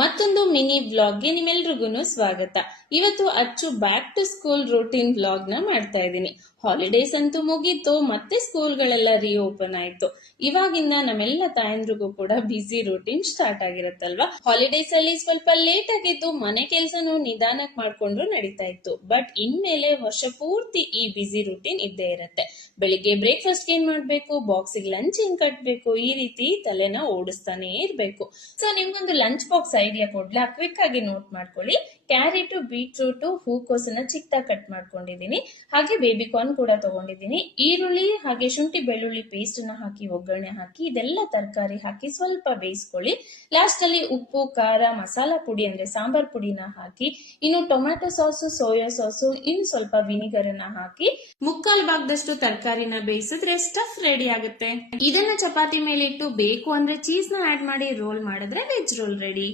ಮತ್ತೊಂದು ಮಿನಿ ವ್ಲಾಗ್ಗೆ ನಿಮ್ಮೆಲ್ರಿಗೂ ಸ್ವಾಗತ. ಇವತ್ತು Acchu back to school routine vlog ನ ಮಾಡ್ತಾ ಇದ್ದೀನಿ. ಹಾಲಿಡೇಸ್ ಅಂತೂ ಮುಗೀತು, ಮತ್ತೆ ಸ್ಕೂಲ್ಗಳೆಲ್ಲ ರೀಓಪನ್ ಆಯ್ತು. ಇವಾಗಿಂದ ನಮ್ಮೆಲ್ಲ ತಾಯಂದ್ರಿಗೂ ಕೂಡ ಬಿಸಿ ರೂಟೀನ್ ಸ್ಟಾರ್ಟ್ ಆಗಿರುತ್ತಲ್ವಾ. ಹಾಲಿಡೇಸ್ ಅಲ್ಲಿ ಸ್ವಲ್ಪ ಲೇಟ್ ಆಗಿದ್ದು ಮನೆ ಕೆಲ್ಸನೂ ನಿಧಾನಕ್ಕೆ ಮಾಡ್ಕೊಂಡ್ರು ನಡೀತಾ ಇತ್ತು. ಬಟ್ ಇನ್ಮೇಲೆ ವರ್ಷ ಪೂರ್ತಿ ಈ ಬಿಸಿ ರೂಟೀನ್ ಇದ್ದೇ ಇರುತ್ತೆ. ಬೆಳಿಗ್ಗೆ ಬ್ರೇಕ್ಫಾಸ್ಟ್ ಏನ್ ಮಾಡ್ಬೇಕು, ಬಾಕ್ಸಿಗೆ ಲಂಚ್ ಏನ್ ಕಟ್ಬೇಕು, ಈ ರೀತಿ ತಲೆನ ಓಡಿಸ್ತಾನೆ ಇರ್ಬೇಕು. ಸೊ ನಿಮ್ಗೊಂದು ಲಂಚ್ ಬಾಕ್ಸ್ ಐಡಿಯಾ ಕೊಡ್ಲಾ? ಕ್ವಿಕ್ ಆಗಿ ನೋಟ್ ಮಾಡ್ಕೊಳ್ಳಿ. ಕ್ಯಾರೆಟ್, ಬೀಟ್ರೂಟ್, ಹೂಕೋಸನ್ನ ಚಿಕ್ಕದಾಗಿ ಕಟ್ ಮಾಡ್ಕೊಂಡಿದೀನಿ. ಹಾಗೆ ಬೇಬಿ ಕಾರ್ನ್ ಕೂಡ ತಗೊಂಡಿದ್ದೀನಿ. ಈರುಳ್ಳಿ ಹಾಗೆ ಶುಂಠಿ ಬೆಳ್ಳುಳ್ಳಿ ಪೇಸ್ಟ್ ನ ಹಾಕಿ ಒಗ್ಗರಣೆ ಹಾಕಿ ಇದೆಲ್ಲ ತರಕಾರಿ ಹಾಕಿ ಸ್ವಲ್ಪ ಬೇಯಿಸ್ಕೊಳ್ಳಿ. ಲಾಸ್ಟ್ ಅಲ್ಲಿ ಉಪ್ಪು, ಖಾರ, ಮಸಾಲಾ ಪುಡಿ ಅಂದ್ರೆ ಸಾಂಬಾರ್ ಪುಡಿನ ಹಾಕಿ, ಇನ್ನು ಟೊಮ್ಯಾಟೊ ಸಾಸು, ಸೋಯಾ ಸಾಸು, ಇನ್ನು ಸ್ವಲ್ಪ ವಿನಿಗರ್ ಅನ್ನ ಹಾಕಿ ಮುಕ್ಕಾಲ್ ಭಾಗದಷ್ಟು ತರಕಾರಿನ ಬೇಯಿಸಿದ್ರೆ ಸ್ಟಫ್ ರೆಡಿ ಆಗುತ್ತೆ. ಇದನ್ನ ಚಪಾತಿ ಮೇಲೆ ಇಟ್ಟು ಬೇಕು ಅಂದ್ರೆ ಚೀಸ್ ನ ಆಡ್ ಮಾಡಿ ರೋಲ್ ಮಾಡಿದ್ರೆ ವೆಜ್ ರೋಲ್ ರೆಡಿ.